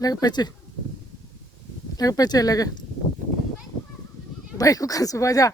लगे पैसे, लगे पैसे लगे भाई को कल सुबह जा।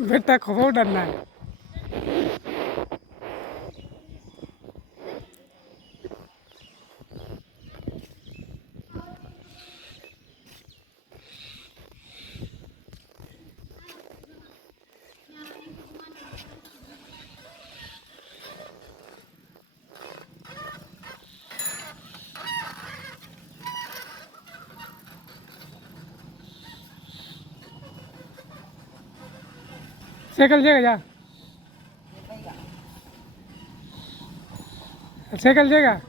बेटा खबर डरना है। साइकिल जाएगा जा, साइकिल जाएगा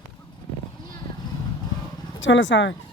चलो साहब।